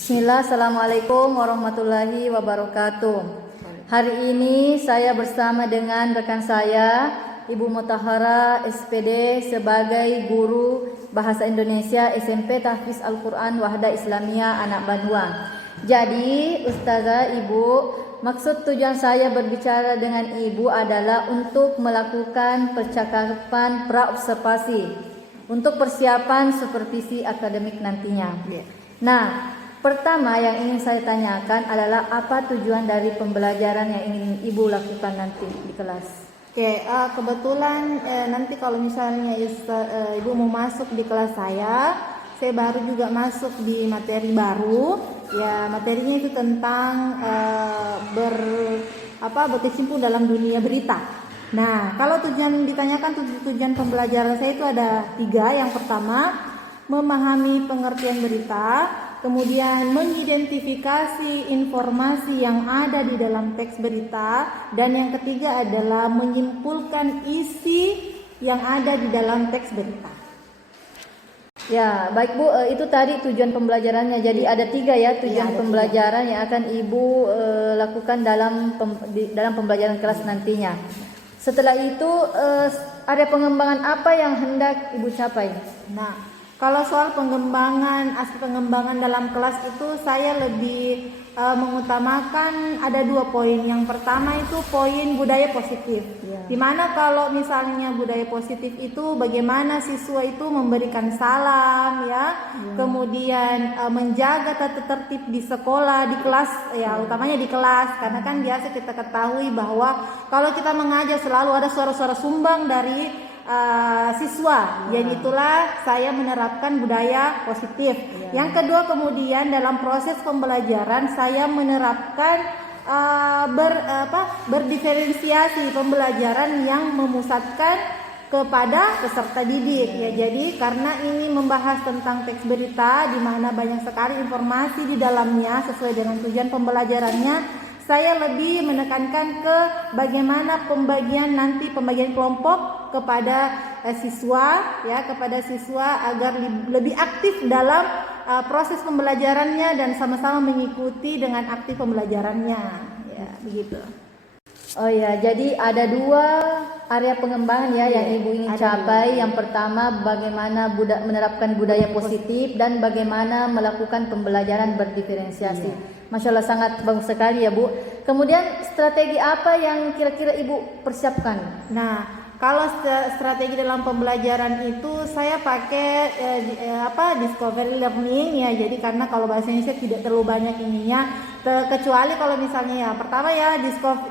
Bismillah, Assalamualaikum warahmatullahi wabarakatuh. Hari ini saya bersama dengan rekan saya, Ibu Mutahara SPD sebagai guru Bahasa Indonesia SMP Tahfiz Al-Quran Wahda Islamiyah Anak Banua. Jadi Ustazah Ibu, maksud tujuan saya berbicara dengan Ibu adalah untuk melakukan percakapan praobservasi untuk persiapan supervisi akademik nantinya. Nah, pertama yang ingin saya tanyakan adalah apa tujuan dari pembelajaran yang ingin Ibu lakukan nanti di kelas? Oke, kebetulan nanti kalau misalnya Ibu mau masuk di kelas saya baru juga masuk di materi baru. Ya, materinya itu tentang berkecimpung dalam dunia berita. Nah, kalau tujuan ditanyakan tujuan pembelajaran saya itu ada 3. Yang pertama, memahami pengertian berita. Kemudian mengidentifikasi informasi yang ada di dalam teks berita, dan yang ketiga adalah menyimpulkan isi yang ada di dalam teks berita. Ya, baik Bu, itu tadi tujuan pembelajarannya. Jadi ada 3 ya tujuan pembelajaran yang akan Ibu lakukan dalam pembelajaran kelas nantinya. Setelah itu ada pengembangan apa yang hendak Ibu capai? Nah, kalau soal aspek pengembangan dalam kelas itu saya lebih mengutamakan ada 2 poin. Yang pertama itu poin budaya positif. Dimana kalau misalnya budaya positif itu bagaimana siswa itu memberikan salam, kemudian menjaga tata tertib di sekolah, di kelas, utamanya di kelas, karena kan biasa kita ketahui bahwa kalau kita mengajar selalu ada suara-suara sumbang dari siswa. Jadi itulah saya menerapkan budaya positif. Yang kedua, kemudian dalam proses pembelajaran saya menerapkan berdiferensiasi pembelajaran yang memusatkan kepada peserta didik. Jadi karena ini membahas tentang teks berita di mana banyak sekali informasi di dalamnya sesuai dengan tujuan pembelajarannya, saya lebih menekankan ke bagaimana pembagian kelompok kepada siswa, kepada siswa agar lebih aktif dalam proses pembelajarannya dan sama-sama mengikuti dengan aktif pembelajarannya, begitu. Oh ya, jadi ada 2 area pengembangan yang Ibu ingin capai. Yang pertama, bagaimana menerapkan budaya positif dan bagaimana melakukan pembelajaran berdiferensiasi. Masya Allah, sangat bagus sekali ya Bu. Kemudian strategi apa yang kira-kira Ibu persiapkan? Nah, kalau strategi dalam pembelajaran itu saya pakai discovery learning jadi karena kalau bahasa Indonesia tidak terlalu banyak kecuali kalau misalnya pertama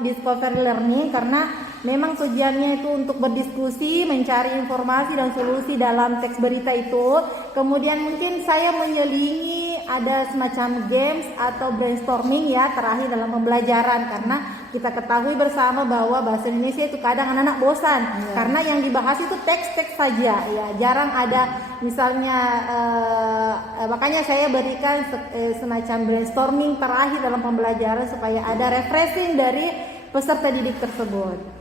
discovery learning karena memang tujuannya itu untuk berdiskusi, mencari informasi dan solusi dalam teks berita itu. Kemudian mungkin saya menyelingi ada semacam games atau brainstorming terakhir dalam pembelajaran, karena kita ketahui bersama bahwa bahasa Indonesia itu kadang anak-anak bosan karena yang dibahas itu teks-teks saja, jarang ada misalnya makanya saya berikan semacam brainstorming terakhir dalam pembelajaran supaya ada refreshing dari peserta didik tersebut.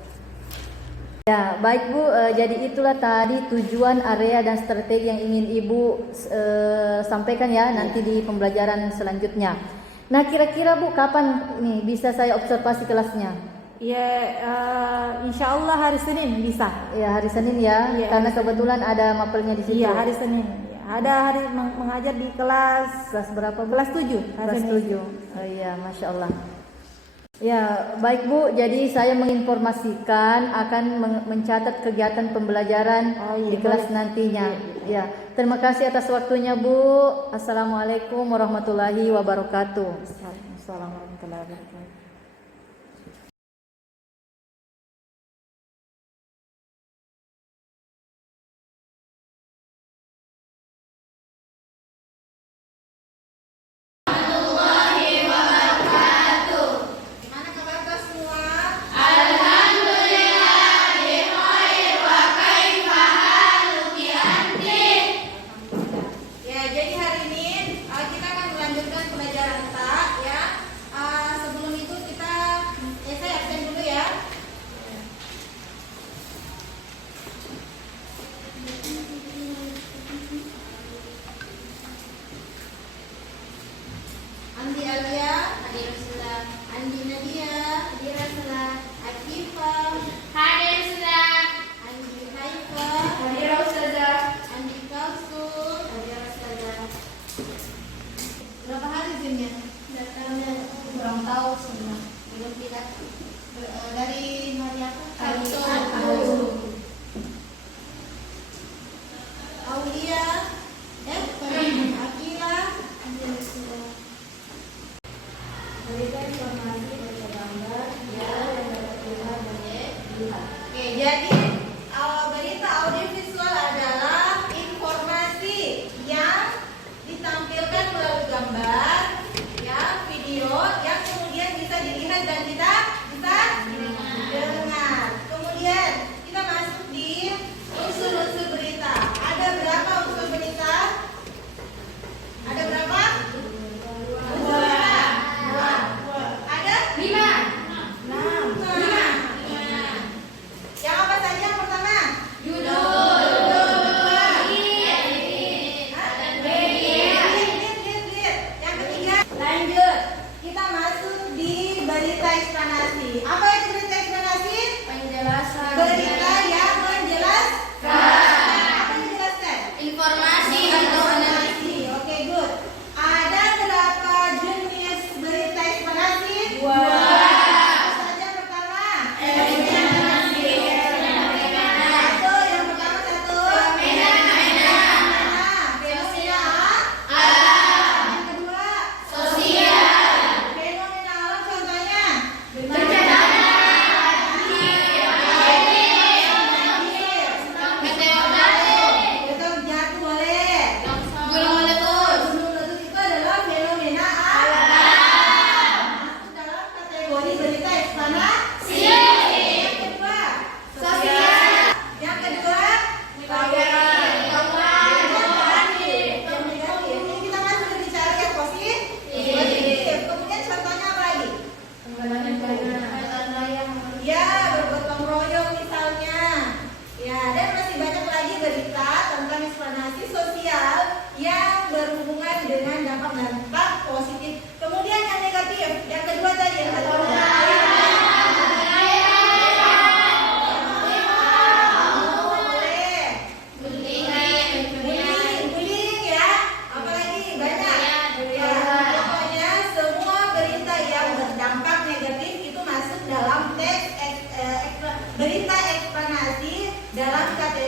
Ya, baik Bu, jadi itulah tadi tujuan, area dan strategi yang ingin Ibu sampaikan nanti di pembelajaran selanjutnya. Nah, kira-kira Bu, kapan nih bisa saya observasi kelasnya? Insya Allah hari Senin bisa. Ya, hari Senin karena kebetulan ada mapelnya di situ. Iya, hari Senin. Ada hari mengajar di kelas berapa Bu? Kelas 7. Kelas 7. Oh iya, Masya Allah. Ya, baik Bu, jadi saya menginformasikan akan mencatat kegiatan pembelajaran di kelas nantinya. Ya, terima kasih atas waktunya Bu. Assalamualaikum warahmatullahi wabarakatuh. Assalamualaikum warahmatullahi wabarakatuh. Jadi hari ini kita akan melanjutkan pelajaran tak. Sebelum itu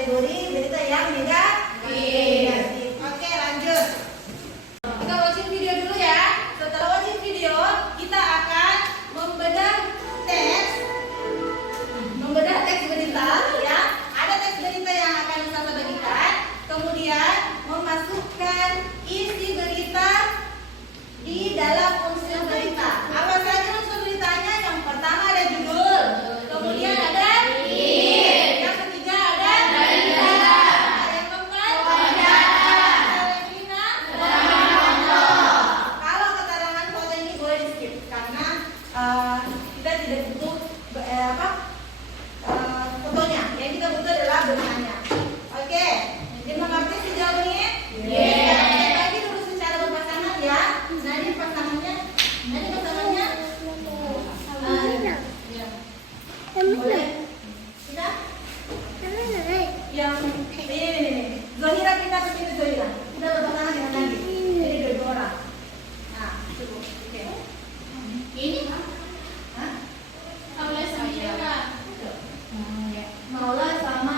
kategori berita yang negatif. Oke, lanjut. Kita watching video dulu ya. Setelah watching video, kita akan membedah teks berita ya. Ada teks berita yang akan Ustazah bagikan. Kemudian memasukkan isi berita di dalam unsur berita. Apa saja unsur beritanya? Yang pertama ada judul, kemudian ada yang ketiga ada berita, yang keempat kalau keterangan foto ini boleh di skip karena kita tidak butuh fotonya. Yang kita butuh adalah beritanya. Oke, mungkin mengerti sejauh ini? Cek lagi dulu secara berpasangan ya. Nanti pasangannya boleh. Sudah? Yang ini. Zohira pindah ke sini, Zohira. Kita berpasangan dengan lagi. Jadi dua orang. Nah, cukup. Oke. Ini hah? Maula sama Maula sama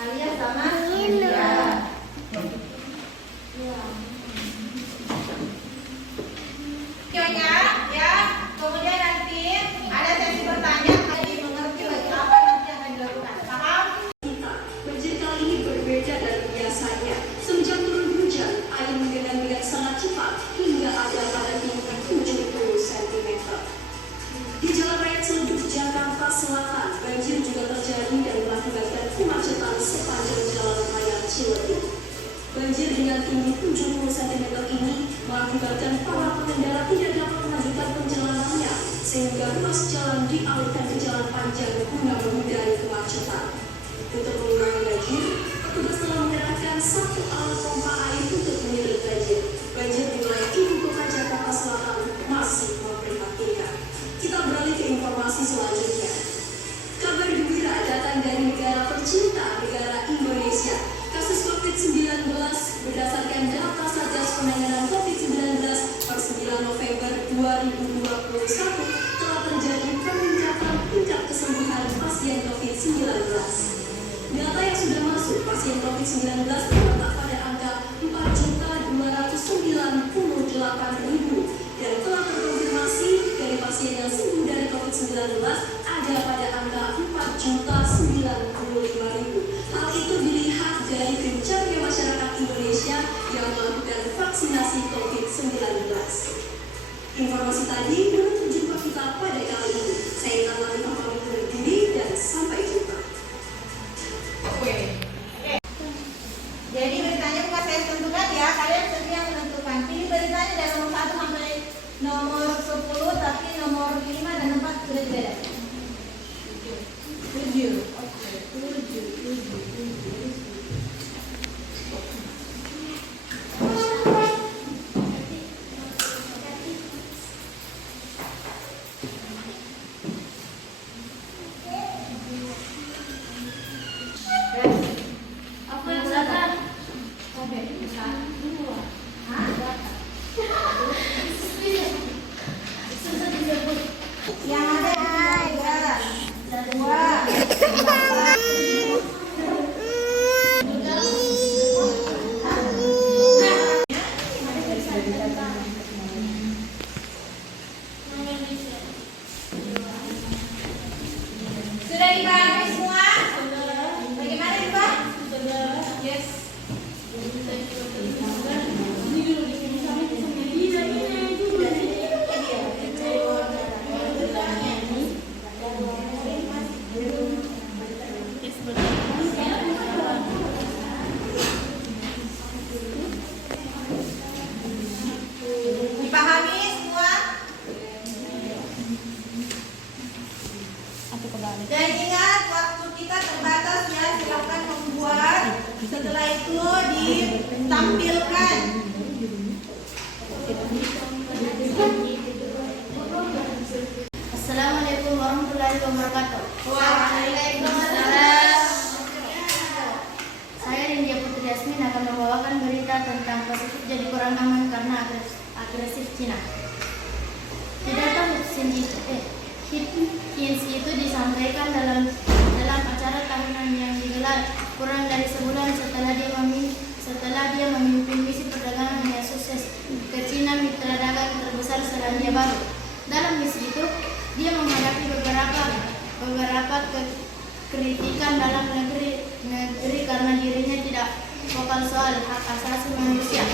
Alia sama Ina. Ya. Kemudian nanti ada sesi bertanya. Jadi mengerti bagi apa nanti yang akan dilakukan. Paham? Banjir kali ini berbeda dari biasanya. Semenjak turun hujan, air menggenang dengan sangat cepat hingga ada pada tinggi 70 cm. Di Jalan Raya Ciledug, Jakarta Selatan, banjir juga terjadi dan mengakibatkan kemacetan sepanjang Jalan Raya Ciledug. Banjir dengan tinggi 70 cm ini mengakibatkan para pengendara tidak dapat melanjutkan perjalanannya, sehingga ruas jalan dialihkan ke jalan panjang guna menghindari kemacetan. Untuk mengurangi banjir, petugas telah menyerahkan satu alat pompa air untuk menyedot banjir. Banjir di wilayah ibu kota Jakarta Selatan masih memprihatinkan. Kita beralih ke informasi selanjutnya. Kabar gembira datang dari negara tercinta, negara Indonesia. Kasus COVID-19 berdasarkan data Satgas Penanganan COVID-19 per 9 November 2021 telah terjadi peningkatan tingkat kesembuhan pasien COVID-19. Data yang sudah masuk pasien COVID-19 terletak pada angka 4.298.000 dan telah terkonfirmasi dari pasien yang sembuh dari COVID-19 ada pada angka 4.095.000. Hal itu dilihat dari gencarnya masyarakat Indonesia yang melakukan vaksinasi COVID-19. Informasi tadi menutup jumpa kita pada kali ini. Saya Tata pamit undur diri dan sampai jumpa. Oke. Jadi beritanya bukan saya tentukan ya, kalian sendiri yang menentukan. Pilih beritanya dari nomor 1 sampai nomor 10, tapi nomor 5 dan 4 sudah beda. 7. Oke, 7. Yang ada di 2. Sudah dipahami semua? Bagaimana Ibu? Yes. Dipahami semua? Dan ingat waktu kita terbatas ya, silakan membuat. Setelah itu ditampilkan. Assalamualaikum warahmatullahi wabarakatuh. Waalaikumsalam. Saya Rindia Putri Yasmin akan membawakan berita tentang Pasifik jadi kurang aman karena agresif Cina. Di data Hipkins itu disampaikan dalam acara tahunan yang kritikan dalam negeri karena dirinya tidak vokal soal hak asasi manusia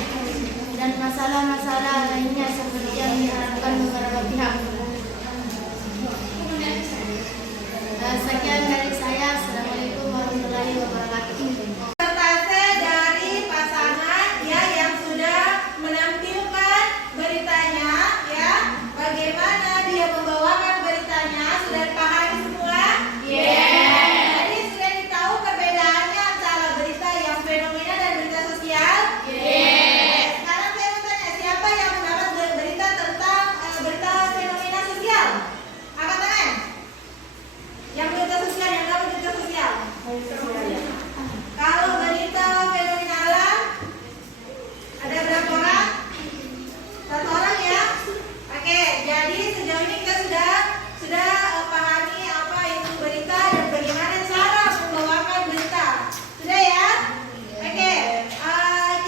dan masalah-masalah lainnya seperti yang diharapkan beberapa pihak. Sekian dari saya. Assalamualaikum warahmatullahi wabarakatuh. Persentase dari pasangan ya yang sudah menampilkan beritanya ya, bagaimana dia membawakan beritanya sudah dipahami semua? Jadi sudah ditahu perbedaannya antara berita yang fenomena dan berita sosial? Sekarang saya mau tanya, siapa yang mendapat berita tentang berita fenomena sosial? Angkat tangan. Yang berita sosial, yang dapat berita sosial. Kalau berita fenomena alam, ada berapa orang? 1 orang ya. Oke, jadi sejauh ini kita sudah pahami apa itu berita dan bagaimana cara membawakan berita. Sudah ya? Oke,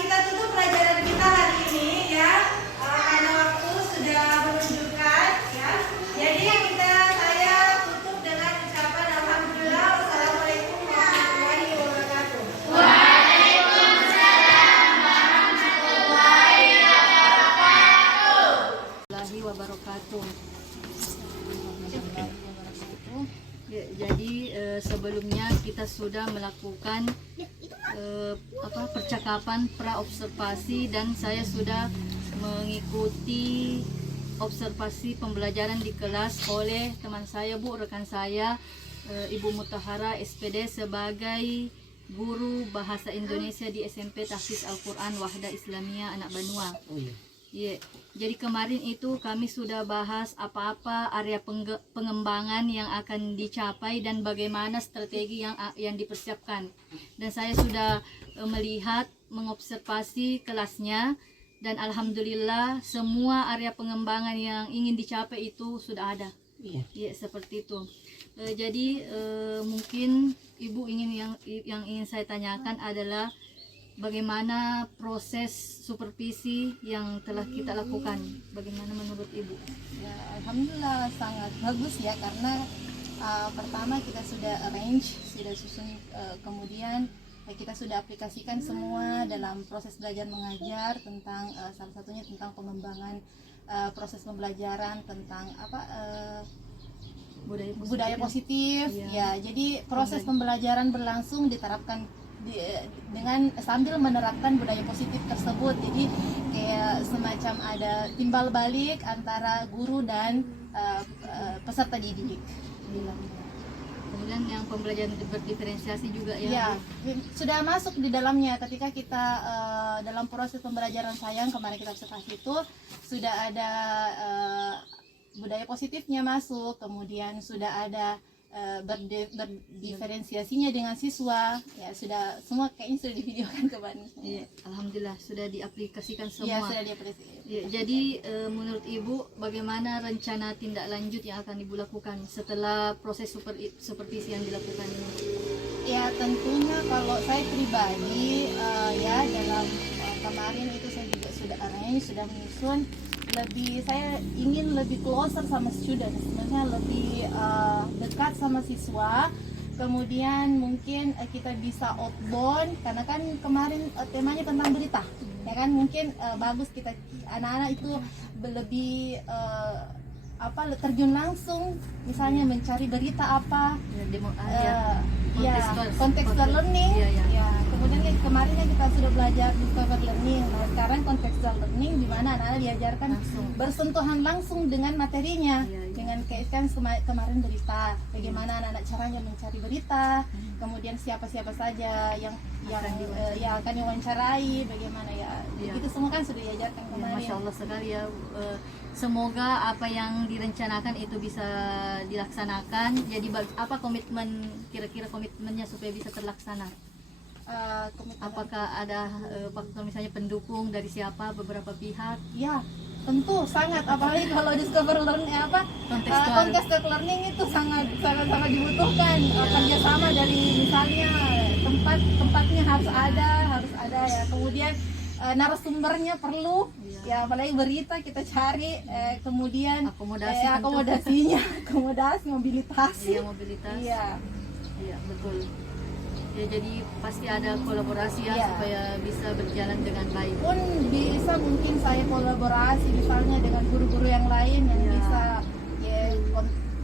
kita tutup pelajaran kita hari ini ya. Karena waktu sudah menunjukkan ya. Jadi saya tutup dengan ucapan alhamdulillah. Wassalamualaikum warahmatullahi wabarakatuh. Warahmatullahi wabarakatuh. Ya, jadi sebelumnya kita sudah melakukan percakapan pra-observasi dan saya sudah mengikuti observasi pembelajaran di kelas oleh teman saya, rekan saya, Ibu Mutahara SPD sebagai guru bahasa Indonesia di SMP Tahfiz Al-Quran Wahda Islamiyah Anak Banua. Iya, jadi kemarin itu kami sudah bahas apa-apa area pengembangan yang akan dicapai dan bagaimana strategi yang dipersiapkan. Dan saya sudah melihat, mengobservasi kelasnya dan alhamdulillah semua area pengembangan yang ingin dicapai itu sudah ada. Iya, seperti itu. Jadi mungkin Ibu yang ingin saya tanyakan adalah bagaimana proses supervisi yang telah kita lakukan? Bagaimana menurut Ibu? Ya, alhamdulillah sangat bagus ya, karena pertama kita sudah arrange, sudah susun, kemudian kita sudah aplikasikan semua dalam proses belajar mengajar tentang salah satunya tentang pengembangan proses pembelajaran tentang budaya positif ya. Jadi proses pembelajaran berlangsung diterapkan dengan sambil menerapkan budaya positif tersebut. Jadi kayak semacam ada timbal balik antara guru dan peserta didik. Kemudian yang pembelajaran berdiferensiasi juga Ya, sudah masuk di dalamnya ketika kita dalam proses pembelajaran kemarin kita observasi itu sudah ada budaya positifnya masuk, kemudian sudah ada berdiferensiasinya dengan siswa ya, sudah semua kayaknya sudah divideokan kemarin. Iya, alhamdulillah sudah diaplikasikan semua. Ya, sudah diaplikasikan. Ya, jadi menurut Ibu bagaimana rencana tindak lanjut yang akan Ibu lakukan setelah proses supervisi yang dilakukan ini? Ya, tentunya kalau saya pribadi ya dalam kemarin itu saya juga sudah arrange, sudah menyusun saya ingin lebih closer sama student, sebenarnya lebih dekat sama siswa. Kemudian mungkin kita bisa outbound karena kan kemarin temanya tentang berita ya kan, mungkin bagus kita anak-anak itu lebih terjun langsung, misalnya mencari berita apa contextual learning ya. Kemudian kemarin kita sudah belajar discover learning. Nah, sekarang contextual learning di mana anak-anak diajarkan bersentuhan langsung dengan materinya. Dengan kayak kan kemarin berita, bagaimana anak-anak caranya mencari berita, kemudian siapa-siapa saja yang akan diwawancarai, bagaimana ya. Itu semua kan sudah diajarkan kemarin. Masya Allah sekali ya. Semoga apa yang direncanakan itu bisa dilaksanakan. Jadi apa komitmen, kira-kira komitmennya supaya bisa terlaksana? Apakah ada faktor misalnya pendukung dari siapa, beberapa pihak? Ya, tentu sangat, apalagi kalau discover learning contextual learning itu sangat dibutuhkan. Kerjasama dari misalnya tempatnya harus ada ya, kemudian narasumbernya perlu ya, apalagi berita kita cari, kemudian akomodasi mobilitas. Iya, mobilitas. Iya. Iya, betul. Ya, jadi pasti ada kolaborasi ya, Iya. supaya bisa berjalan dengan baik. Pun bisa mungkin saya kolaborasi misalnya dengan guru-guru yang lain yang Iya. bisa ya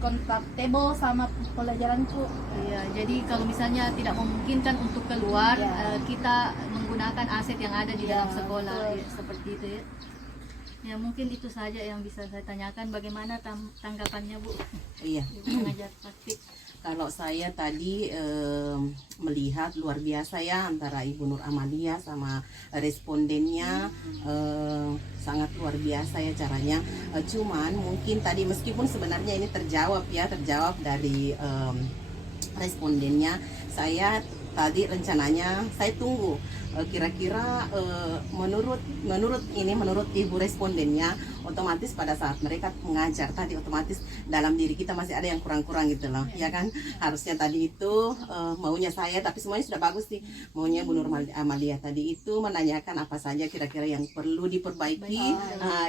kompatibel sama pelajaranku. Iya, jadi kalau misalnya tidak memungkinkan untuk keluar, Iya. kita menggunakan aset yang ada di Iya, dalam sekolah, betul. ya, seperti itu ya. Ya mungkin itu saja yang bisa saya tanyakan. Bagaimana tanggapannya Bu? Iya, Ibu pengajar praktik. kalau saya tadi melihat luar biasa ya antara Ibu Nur Amalia sama respondennya, sangat luar biasa ya caranya. Cuman mungkin tadi meskipun sebenarnya ini terjawab dari respondennya, saya tadi rencananya saya tunggu kira-kira menurut Ibu respondennya, otomatis pada saat mereka mengajar tadi otomatis dalam diri kita masih ada yang kurang-kurang gitu loh, ya kan. Harusnya tadi itu maunya saya, tapi semuanya sudah bagus sih. Maunya Bu Nur Amalia tadi itu menanyakan apa saja kira-kira yang perlu diperbaiki.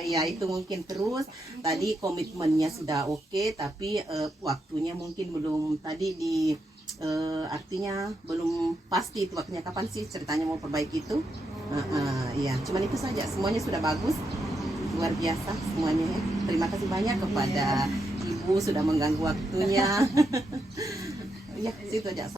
Ya itu mungkin. Terus tadi komitmennya sudah oke, tapi waktunya mungkin belum tadi artinya belum pasti itu waktunya kapan sih ceritanya mau perbaiki itu. Ya cuman itu saja, semuanya sudah bagus, luar biasa semuanya ya. Terima kasih banyak kepada Ibu sudah mengganggu waktunya. Ya situ aja.